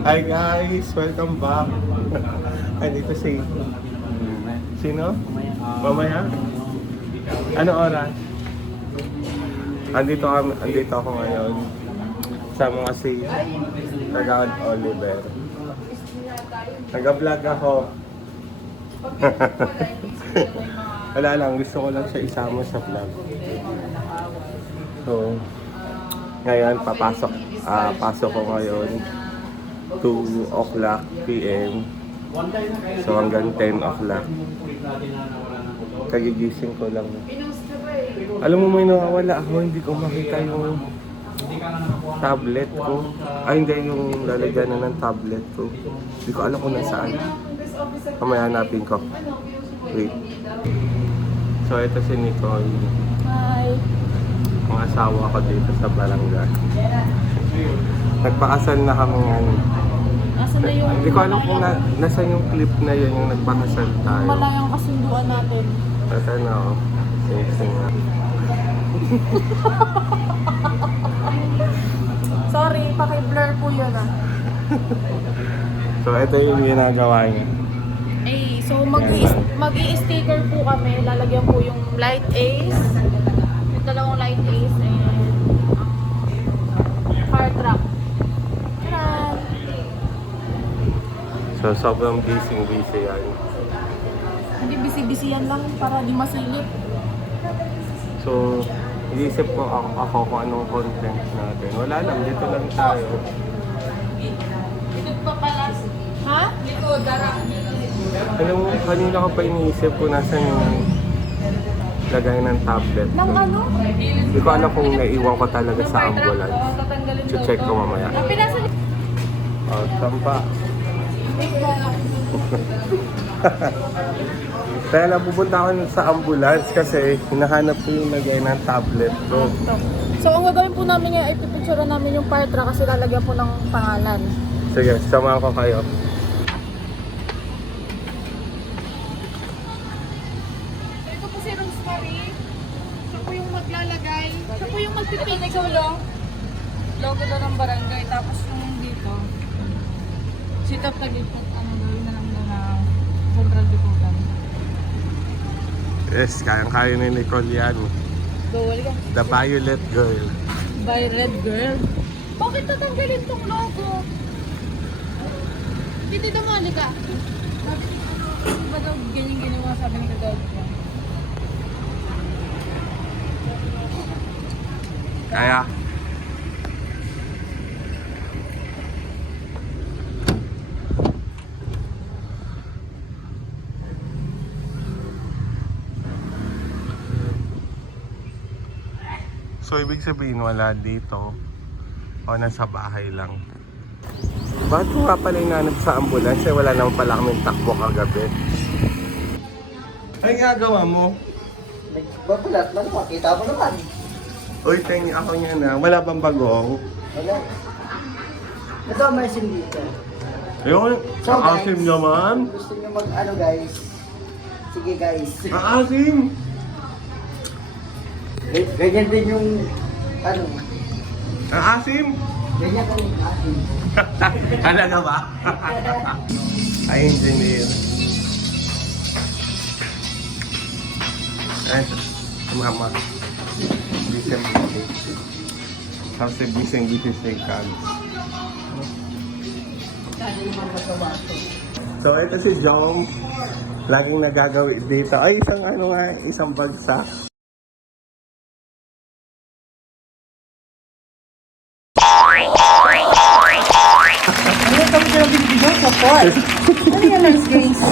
Hi guys, welcome back. Andito si... Sino? Mamaya? Ano oras? Andito ako ngayon. Sama kasi Tagad Oliver. Nag-vlog ako. Wala lang, gusto ko lang siya isama sa vlog. So, ngayon pasok ko ngayon 2 o'clock PM. So hanggang 10 o'clock. Kagigising ko lang. Alam mo may nawawala ako, hindi ko makita yung tablet ko. Ay hindi, yung lalagyan na ng tablet ko. Hindi ko alam kung nasaan. Mamaya hanapin ko. Wait. So ito si Nicole. Hi. Ang asawa ko dito sa barangay. Nagpakasal na kami ngayon. Nasaan na yung... Hindi ko alam kung nasaan yung clip na yun, yung nagpakasal tayo. Malayang kasunduan natin. Ito na ako. Sing-sing na. Sorry, paki-blur po yun ah. So ito yung ginagawa niya. Eh, so mag-i-sticker po kami. Lalagyan po yung light Ace. Yung dalawang light Ace and fire truck. Tara! So sobrang busy yan. Hindi busy-busy yan lang para di masilip. So, iisip ko ako kung anong content natin. Wala lang, dito lang tayo. Likod pa pala. Ha? Likod, darang. Alam mo, kanina ko pa iniisip kung nasan yung lagay ng tablet ko. Nang ano? Hindi ko alam kung naiwan ko talaga sa ambulance. Check ko mamaya. Oh, sampa. Kaya lang pupunta ako sa ambulance kasi hinahanap ko yung lagay ng tablet ko. So, ang gagawin po namin ngayon ay pipicture namin yung fire truck kasi lalagyan po ng pangalan. Sige, samahan ko kayo. Ito po si Rosemary. Siya po yung maglalagay. Siya po yung magpipicture. Logo daw ng barangay. Tapos yung dito. Sit up taglit po. Ano gawin na lang na Central Diputan. Yes, kayang-kaya ni Nicole yan. Bawal ka. The Violet Girl. By Red Girl. Bakit tatanggalin tong logo? Hindi dumali ka. Ba daw ganyan ginawa sabi ng kagawad ko? Kaya. So, ibig sabihin wala dito o nasa bahay lang. Bakit ko nga pala inanap sa ambulance eh wala naman pala kaming takbo kagabi. Ay, gagawa mo? Nagbabalat na naman, kita mo naman. Uy, tingin ako niya na. Wala bang bagong? Wala. Ito ang messing dito. Ayun, So, ang guys, asim naman. Gusto nyo mag-ano guys? Sige guys. Ang asim! Ganyan din yung ano. Ang asim! Ganyan ka rin atin. Talaga ba? Ay, engineer. Ay, mama. Bising busy. Kasi bising sa ikan. So, ito si Jong. Laging nagagawi dito. Ay, isang ano nga, isang bagsak. Ano kami na binibigyan sa Paul? Ano yan ang Grace?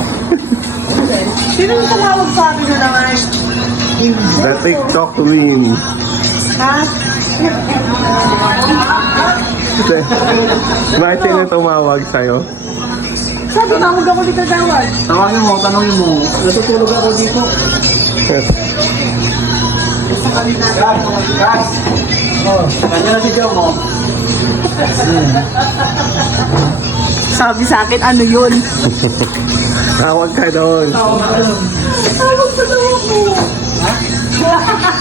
Sino yung tumawag sa akin na naman? The TikTok win. Ha? Bakit sino tumawag sa'yo? Sabi tawag ako dito tawag. Tawagin mo, tanongin mo. Natutulog ako dito. Sa kanila. Gas! Oh, kanya na si Joe mo. Sabi sa akin, ano yun? Tawag ka doon. Tawag sa daw ako.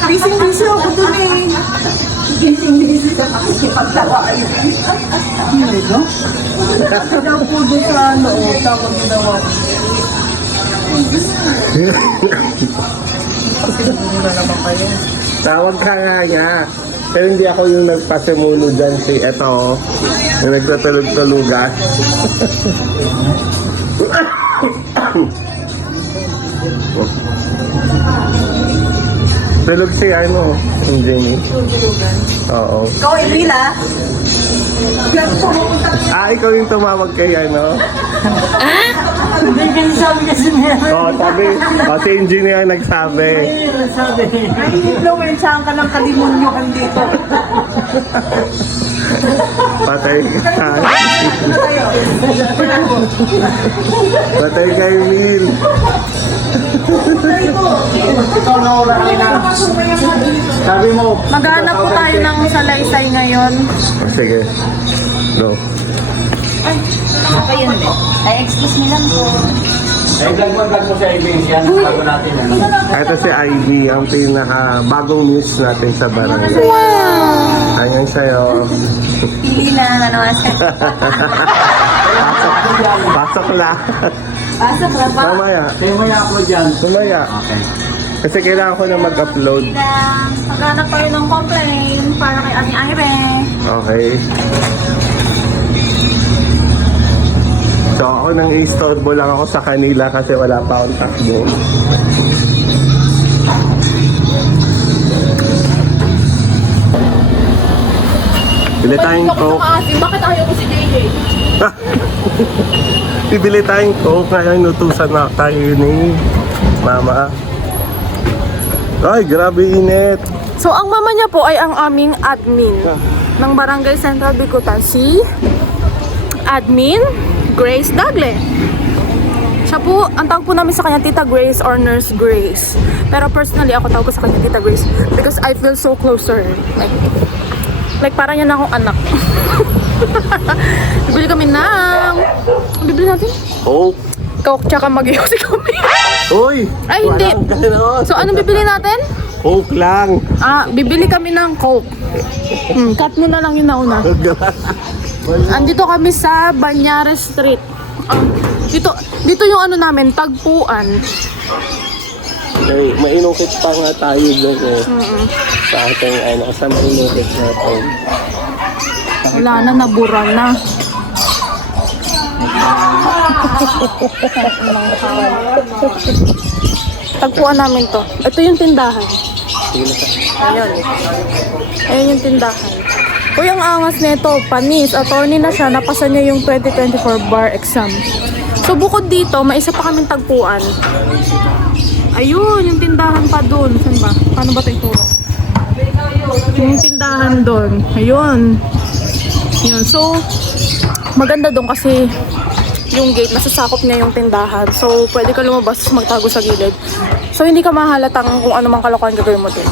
Busy ako dun eh. Busy sa pakikipagtawa. Hindi no? Kasi daw po doon sa ano, tapos ginawa. Kasi na naman kayo. Tawag ka nga niya. Pero hindi ako yung nagpasimulo dyan. Si eto, yung nagtatulog-tulugan. Tulog si ano, yung Jenny. Oo. Ikaw, Emila? Yan po, pumunta ka. Ikaw yung tumawag kay ano? Hindi kasi sabi kasi niya. Oo, sabi. Si engineer ang nagsabi. Sabi. Influensyahan ka ng kalimunyohan dito. Patay ka. Patay ka, Emil. Ikaw na wala kanina. Sabi mo. Maghanap po tayo ng salaysay ngayon. Sige. No. Ayun din. Ay, excuse me lang po. Eh, vlog mo sa events yan. Bago natin yan. Ito si Ivy, ang pinaka bagong news natin sa barangay. Wow! Ayan sa'yo. Pili na naman. Pasok lang. Pasok na pa. Mamaya. Sa'yo mo i-upload yan. Mamaya. Okay. Kasi kailangan ko na mag-upload. Maghanap tayo ng complaint para kay Ate Ire. Okay. So ako nang istorbo lang ako sa kanila kasi wala pa akong takbo. Bili tayong coke. Bakit ayaw ko si JJ? Bibili tayong coke. Ngayon nutusan na tayo ni Mama. Ay, grabe init. So, ang mama niya po ay ang aming admin ng Barangay Central Bicutan, si Admin Grace Dagle. Siya po, ang tawag po namin sa kanya Tita Grace or Nurse Grace. Pero personally, ako tawag ko sa kanya Tita Grace because I feel so close to her. Like parang yan akong anak. Bibili kami ng... Bibili natin? Coke. Coke tsaka mag-iossi kami. Uy! Ay, hindi. walang ganon. So, anong bibili natin? Coke lang. Bibili kami ng Coke. Cut mo na lang yung nauna. Andito kami sa Banyares Street. Dito yung ano namin, tagpuan. Okay, mainukit pa nga tayo doon eh. Sa ating ano, sa mainukit natin. Wala na, nabura na. Tagpuan namin to. Ito yung tindahan. Ayun. Ayun yung tindahan. Uy, ang angas nito, panis. Attorney na siya, napasa niya yung 2024 bar exam. So, bukod dito, may isa pa kaming tagpuan. Ayun, yung tindahan pa doon. Saan ba? Paano ba ito ituro? Yung tindahan doon. Ayun. Yun. So, maganda doon kasi yung gate, nasasakop niya yung tindahan. So, pwede ka lumabas, magtago sa gilid. So, hindi ka mahalatang kung ano mang kalokohan gagawin mo doon.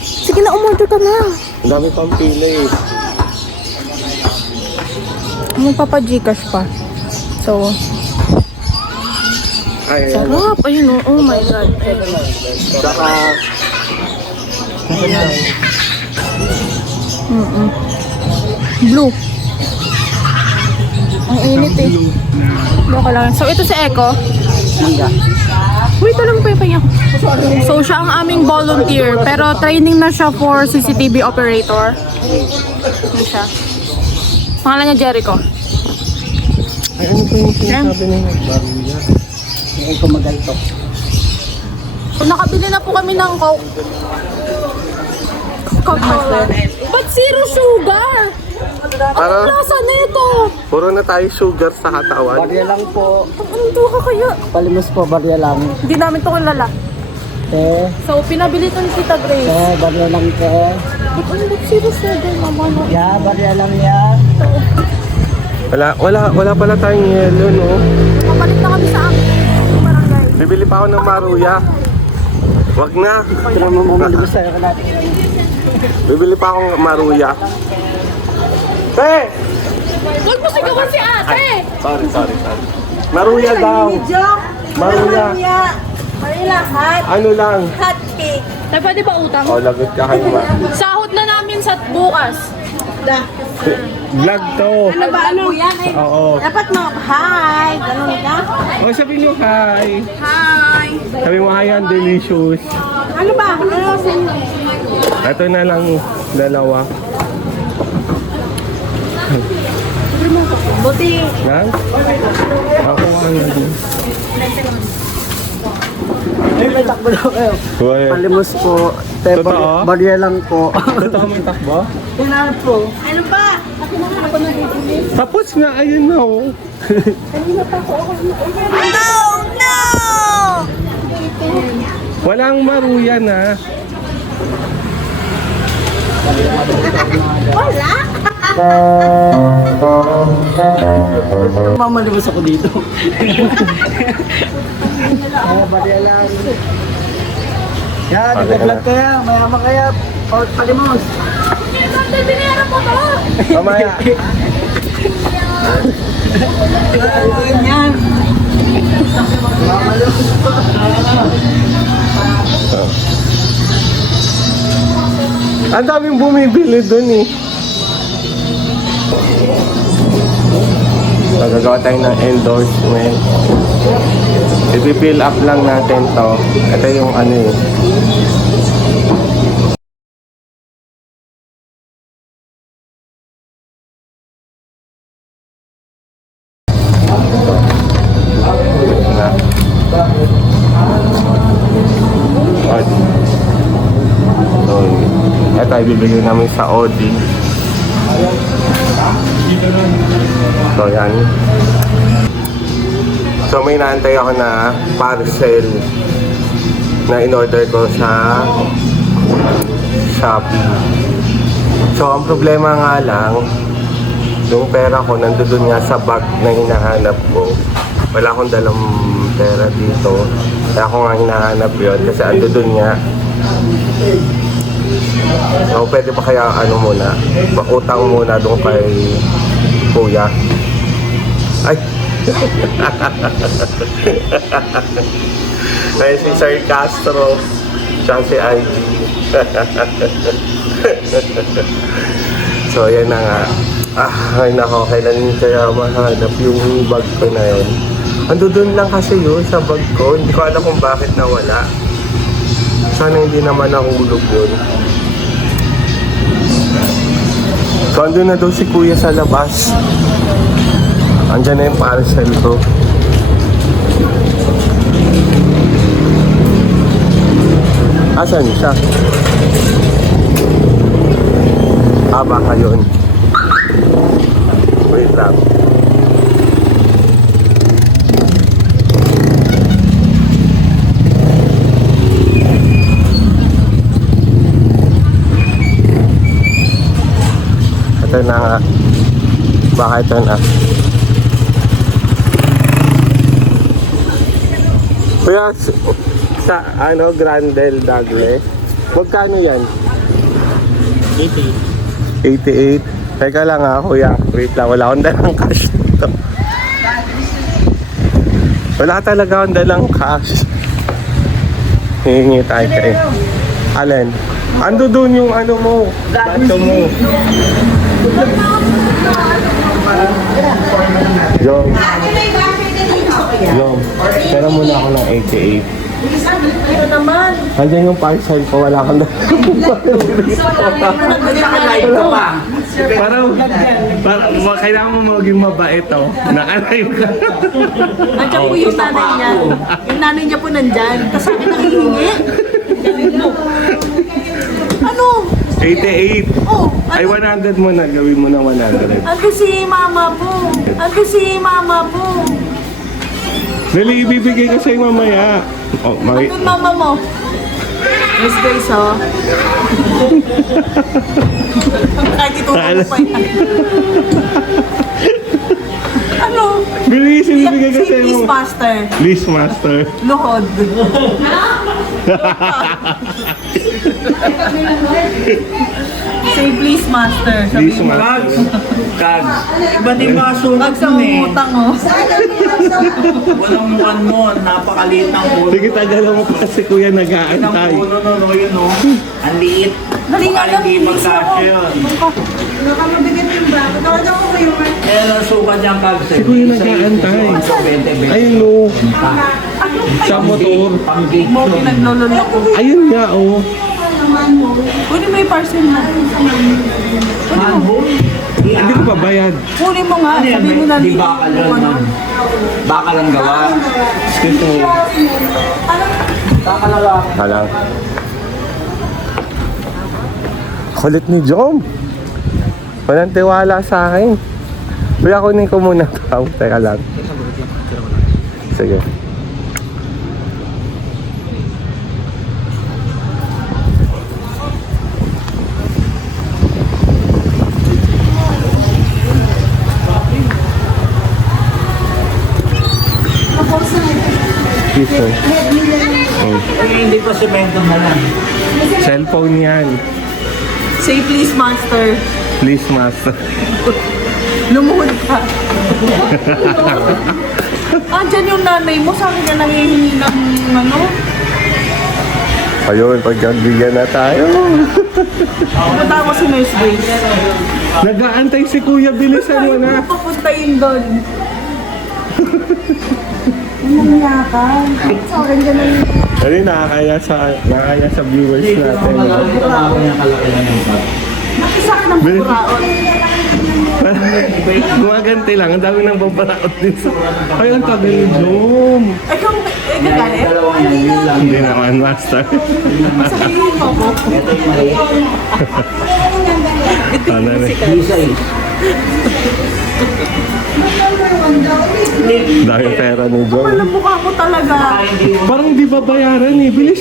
Sige na, umorder ka na. Ang dami pang pila eh. Magpapa-Gcash pa. So, Ay, sarap. Ayun, oh my God. saka... Blue. Ang init eh. Baka lang. So, ito si Echo. Wait, alam pa yung kanya. So, siya ang aming volunteer. Pero training na siya for CCTV operator. Ano siya? Pangalan niya Jericho. Ay, ano pa yung sinasabi nila? Baruya. Ngayon ko magalto. So, nakabili na po kami ng Coke. Coca-Cola. But zero sugar! Para Ang lasa nito! puro na tayo sugar sa katawan. Barya lang po. Ano ka kaya? Palimos po, barya lang. Hindi namin ito kilala. So, pinabili ito ni Tita Grace. Barya lang po. Ba't zero sugar naman? Yeah, barya lang yan. Wala pala tayong yelo, no? Kapalit na kami sa amin. Barangay. Bibili pa ako ng maruya. Wag na. Pero mamamali sa'yo ka natin. Bibili pa akong maruya. Te! Huwag mo sigawan si ate! Sorry. Maruya daw. Joke! Maruya. Marila, hot. Ano lang? Hot cake. Tay, pwede ba utang? Oh, lagot ka kayo ba? Sahod na namin sa bukas. Da. Vlog to. Ano ba? Ano yan? Ay, Oo. dapat no, hi! Ganun ka? O, sabihin nyo hi. Hi! Sabi mo hi, ang delicious. Ano ba? Ano sin? Ito na lang, dalawa. Buti. Na? Ako nga nga din. Ay, may takbo daw kayo. Well, Palimos po. Totoo? Barya lang po. totoo may takbo? Kailangan po. Ano ba? Ako na bibili. Tapos nga, ayun na oh. No! No! Walang maruyan ha. Wala! Mamalimos ako dito. Barya lang. Yan, nag-vlog kaya. Mayaman kaya. Palimos. Binayaran mo to! Mamaya. Yan. Ang daming bumibili dun eh. Magagawa tayo ng endorsement. I-fill up lang natin to. Ito yung ano eh. Na. Ito ibibigay namin sa Audi. So yan. So may naantay ako na parcel na in-order ko sa Shopee. So ang problema nga lang, yung pera ko nandoon nga sa bag na hinahanap ko. Wala akong dalang pera dito. Kaya ako nga hinahanap yun kasi andun nga. So pwede ba kaya ano muna, utang muna doon kay Kuya. Ay! Ay si Sir Castro, siya si IG. So yan na nga. Ay nako, kailan kaya mahanap yung bag ko na yun. Ando doon lang kasi yun sa bag ko. Hindi ko alam kung bakit nawala. Sana hindi naman nahulog yun. So andun na daw si Kuya sa labas. Andyan na yung parcel ko. Asan siya? Baka yun. Wait lang. Ito na nga. Baka ito na. Kuya, sa ano, Grandel Dagle, magkano yan? 88. Teka lang ha, kuya. Wait lang, wala akong dalang cash dito. Wala talaga akong dalang cash. Hihingi tayo kayo. Alin? Ando doon yung ano mo. Bato mo. Yo. Yo. Pera muna ako ng 88. Ito naman. Andiyan yung parcel ko, wala akong Naka-live ka pa. Parang kailangan mo maging mabait oh. Nakalive ka. Nandiyan po yung nanay niya. Yung nanay niya po nandyan. Tapos sa akin nangihingi. Galing mo. Ano? 88. Oh, Ay, 100 mo na. Gawin mo na 100. ando si mama po. Ando si mama po. Dali, ibibigay ko sa'yo mamaya. Oh, mami. Ando mama mo. Miss Grace, oh. Kahit itulong mo pa yan. Ano? Bilis, ibibigay ko Si sa'yo Please mo. Master. Please, master. Luhod. Say please master. Sabi Please, mo. master. Kag. Iba't yung mga sunog Pag sa nun eh. umutang, oh. Walang mukan nun. Napakaliit ng puno. Sige, tagalan mo pa si kuya Ang nag-aantay. puno nun, yun o. Ang liit. Dali nga Baka lang, hindi please ako. magkasya yun. Baka mabigat yung bag. Tawagan ko kayo, man. Kaya nasukat niyang kagsa. Si Kuya nag-aantay. Ayun o. Sa motor. Pang-gate Mo pinaglololo ko. Ayun nga o. Kunin mo yung parcel mo. Hindi ko pa bayad. Kunin mo nga. Sabi mo na Di bakal lang man. Bakal lang gawa. Excuse me. Bakal lang. Halang. Kulit ni Jom. Walang tiwala sa akin. Kuya, kunin ko muna ito. Teka lang. Sige. Excuse me. Hindi pa semento na lang. Cellphone yan. Say please, master. Please, master. Lumuhod ka. Andyan yung nanay mo. Sa akin na nangihingi ng ano. Ayun, pagkagbigyan na tayo. Patawa si Nurse Grace. Nag-aantay si Kuya, bilisan mo na. Papuntayin doon. Dali, nakakaya sa viewers natin. Ito yung kalaki lang yung bag. Nakisa ka ng Bilis. buraot. Gumaganti lang, ang dami nang babaraot din sa... Ay, ang tagal ni Jom. Ikaw, gagalit? Dalawang yun lang. Hindi naman, master. Sabihin mo ko. Ito yung maliit. Ano na? Isa eh. Dami pera ni Jom. Alam mukha ko talaga. Parang di ba bayaran eh, bilis.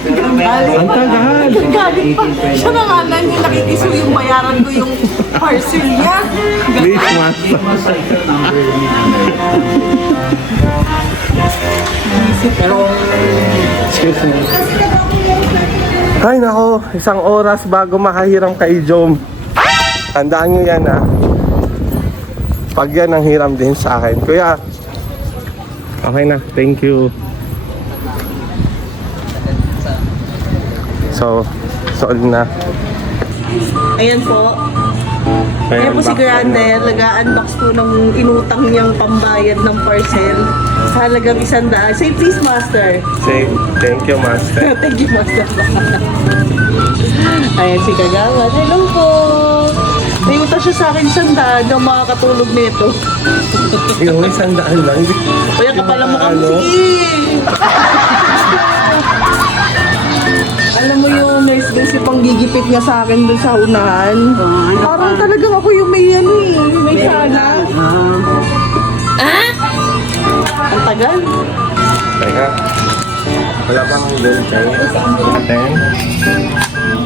Ang tagal. Galit pa. Siya na nga lang yung nakikiso yung bayaran ko yung parcel niya. Please, master. Cycle number. Pero Excuse me. Ay, nako. Isang oras bago makahiram kay Jom. Tandaan nyo yan, ha. Pag yan ang hiram din sa akin. Kuya, okay na. Thank you. So, all na. Ayan po. Ayan po si Grandel. Nag-unbox po ng inutang niyang pambayad ng parcel. Sa halagang 100. Say please, Master. Say, thank you, master. Thank you, Master. Ayan si Kagawad. Hello po. May utang siya sa akin 100 na makakatulog nito. Yung 100 lang. Kaya kapala mo kami. Ano? Sige. Alam mo yung nurse din si panggigipit niya sa akin dun sa unahan. Parang talagang ako yung may ano eh. May sana. Ang tagal. Teka. Wala pang doon tayo. Atin.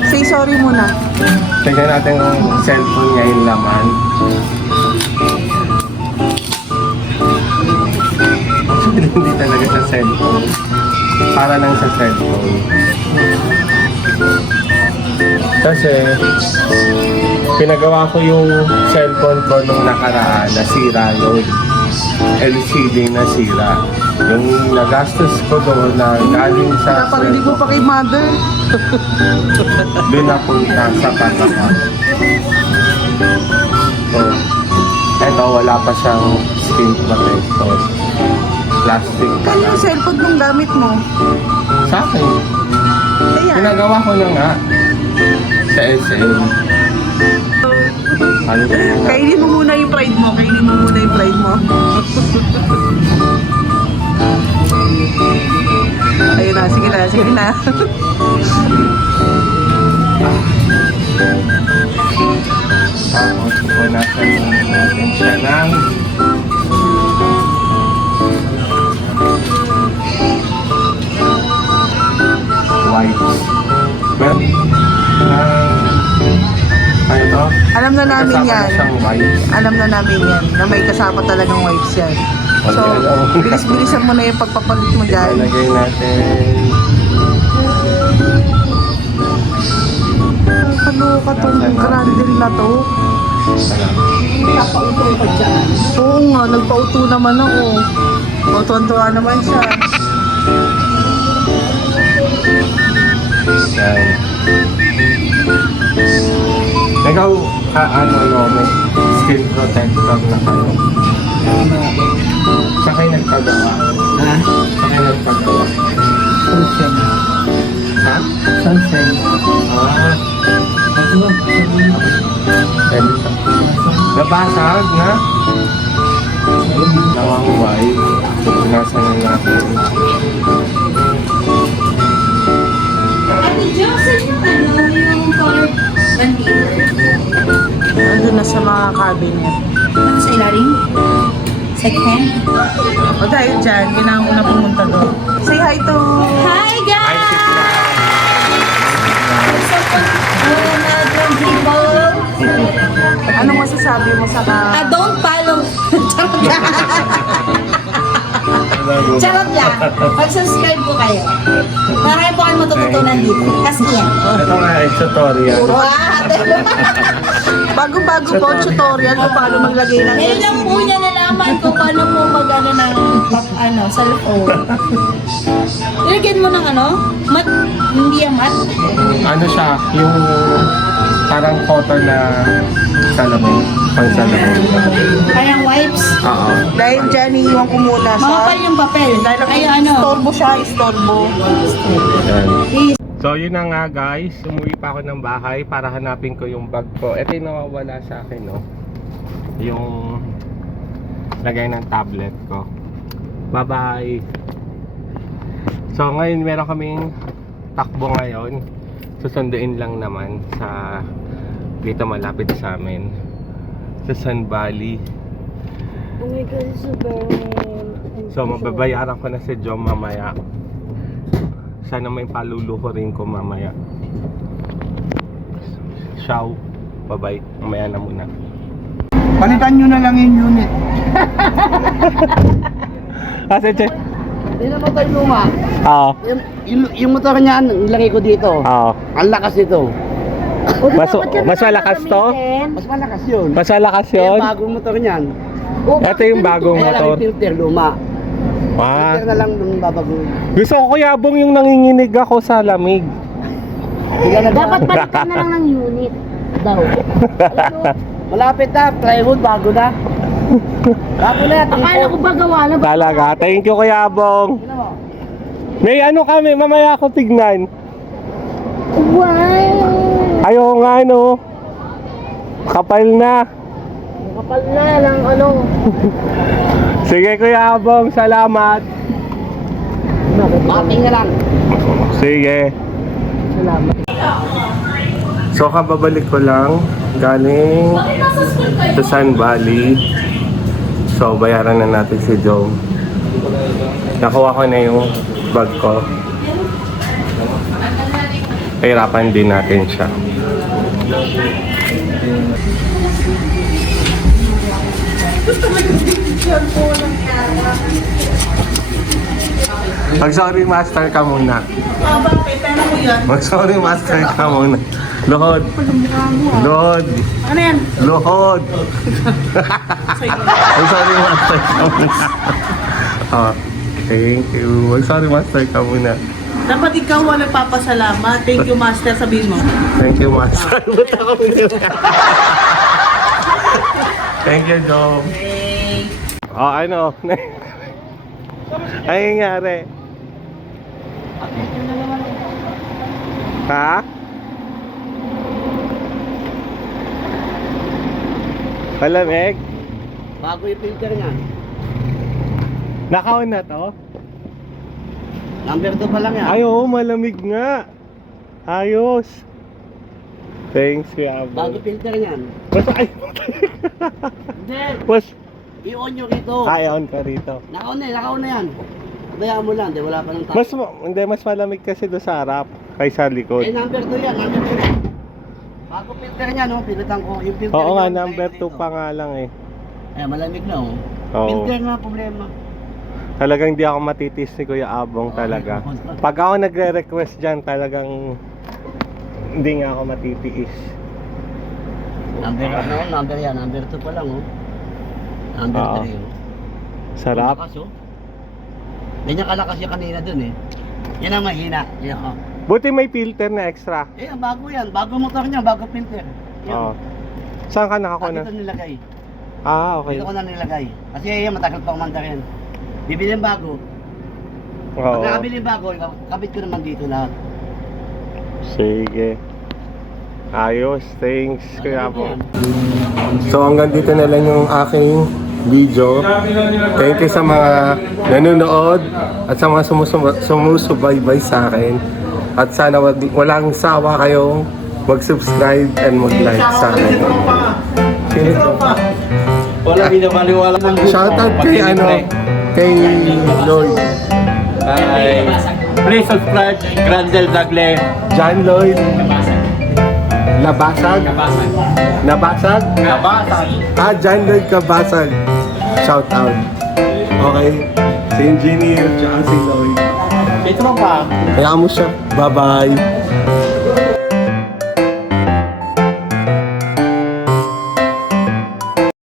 Say sorry muna. Tignan natin yung cellphone niya yung laman. Hindi talaga sa cellphone. Para lang sa cellphone. Kasi pinagawa ko yung cellphone ko nung nakaraan, nasira yung LCD nasira. Yung nagastos ko doon na galing sa Parang hindi ko pa kay mother. doon napunta sa Pataka. So, eto wala pa siyang screen protector. Plastic pa Ano lang. yung cellphone nung gamit mo? Sa akin. Ayan. Pinagawa ko na nga sa SM. Ano ba yun? Kainin mo muna yung pride mo. Kainin mo muna yung pride mo. Ayun na. Sige na. Sige na. Tapos pupunasan natin siya ng wipes. Well, ano to? Alam na namin Kasama yan. na siyang wipes. Alam na namin yan. Na may kasama talagang wipes yan. So, bilis-bilisan mo na yung pagpapalit mo dyan. Ilagay natin. Kaloka tong grandel na to. Oo nga, nagpauto naman ako. Tuwan-tuwa naman siya. Yan. Ikaw, Ano, may skin protector na kayo. Sa kayo nagpagawa? Ha? Sa kayo nagpagawa? Sunshine. Ha? Sunshine. Ah, Ano? ganito. Nabasag na? Nawaway. Nasa na natin. Ate Jocelyn, yung yung color bandito. Nandun na sa mga cabinet. Ano sa ilalim? Second? O dahil dyan, kailangan mo na pumunta doon. Say hi to... Hi Ay, guys! sikla. Anong masasabi mo sa Don't follow. Charot lang. Mag-subscribe po kayo. Marami po kayong matututunan dito. Kasi yan. Ito nga ay tutorial. Bago-bago po tutorial kung paano maglagay ng Ngayon lang po niya nalaman kung paano po mag-ano ng cellphone. Ilagyan mo ng ano? Mat? Hindi yan mat? Ano siya? Yung parang cotton na salamin. Pang salamin. Parang wipes. Oo. Dahil dyan, iiwan ko muna sa... Makapal yung papel. Ay ano? Istorbo siya, istorbo. Yan. Please. So yun na nga guys, umuwi pa ako ng bahay para hanapin ko yung bag ko. Ito yung nawawala sa akin, no? Yung lagay ng tablet ko. Bye bye. So ngayon meron kaming takbo ngayon. Susunduin lang naman sa dito malapit sa amin sa Sun Valley. Oh my God, super. So mababayaran ko na si John mamaya. Sana may paluluhurin ko mamaya. Ciao. Bye-bye. Mamaya na muna. Palitan nyo na lang yung unit. Kasi che. Hindi na motor luma. Oo. Yung motor niyan, ilagay ko dito. Oo. Ang lakas nito. Mas malakas to? Mas malakas yun. Mas malakas Kaya yun? bagong motor niyan. Ito yung bagong Kaya lang motor. yung filter luma. Ah. Filter na lang nung babaguhin. Gusto ko kuya Bong yung nanginginig ako sa lamig. Dapat balikan na lang ng unit. Daw. Malapit na, plywood, bago na. Bago na, Akala ko ba gawa na ba? Talaga. Thank you kuya Bong. May ano kami, mamaya ako tignan. Wow! Ayaw nga no. Kapal na. Kapal na lang ano. Sige kuya Bong, salamat. Mating na lang. Sige. Salamat. So kababalik ko lang galing sa Sun Valley. So bayaran na natin si Joe. Nakuha ko na yung bag ko. Hirapan din natin siya. Mag-sorry master ka muna. Mag-sorry master ka muna. Luhod. Luhod. Ano yan? Luhod. Mag-sorry master ka muna. Oh, thank you. Mag-sorry master ka muna. Dapat ikaw walang papasalamat. Thank you, Master, sabihin mo. Thank you master. Ba't ako Thank you, Joe. Oh, ano? Ay, nangyari? Ha? Malamig? Bago yung filter niyan. Nakaon na to? Number 2 pa lang yan. Ay, oo, malamig nga. Ayos. Thanks, Kuya Bago Abel. filter niyan. Mas, ay, Hindi. mas, I-on nyo rito. ayaw ka rito. Nakaon na yan. Bayaan mo lang, di wala pa ng tao. Hindi, mas malamig kasi doon sa harap kaysa likod. Number 2 yan, number 2. Bago filter niya, no? Pilitan ko. Yung filter Oo nga, niya, number dito. 2 pa nga lang eh. Ay, malamig na, oh. Oo. Filter na problema. Talagang hindi ako matitis ni Kuya Abong talaga. Pag ako nagre-request dyan, talagang hindi nga ako matitiis. Number number yan, number 2 pa lang, oh. Number Oo. 3, oh. Sarap. Malakas, oh. Ganyan kalakas yung kanina dun, eh. Yan ang mahina. Yan, oh. Buti may filter na extra. Eh, bago yan. Bago motor niya, bago filter. Yan. Oo. Saan ka nakakuha na? Dito nilagay. Ah, okay. Dito ko na nilagay. Kasi yan, matagal pa umanda yan. Bibili ng bago. Oo. Pag nakabili ng bago, kabit ko naman dito lahat. Sige. Ayos. Thanks, Kuya Ano po. yan? So hanggang dito na lang yung aking video. Thank you sa mga nanonood at sa mga sumusubaybay sa akin. At sana walang sawa kayong mag-subscribe and mag-like sa akin. Wala binabaliwala ng gusto. Shoutout kay kay Lloyd. Ay, please subscribe Grandel Dagle. John Lloyd. Nabasag? Nabasag? Nabasag. John Lloyd Kabasag. Shout out. Okay. Si Engineer, tsaka si Lloyd. Ito pa. Kaya mo siya. Bye-bye.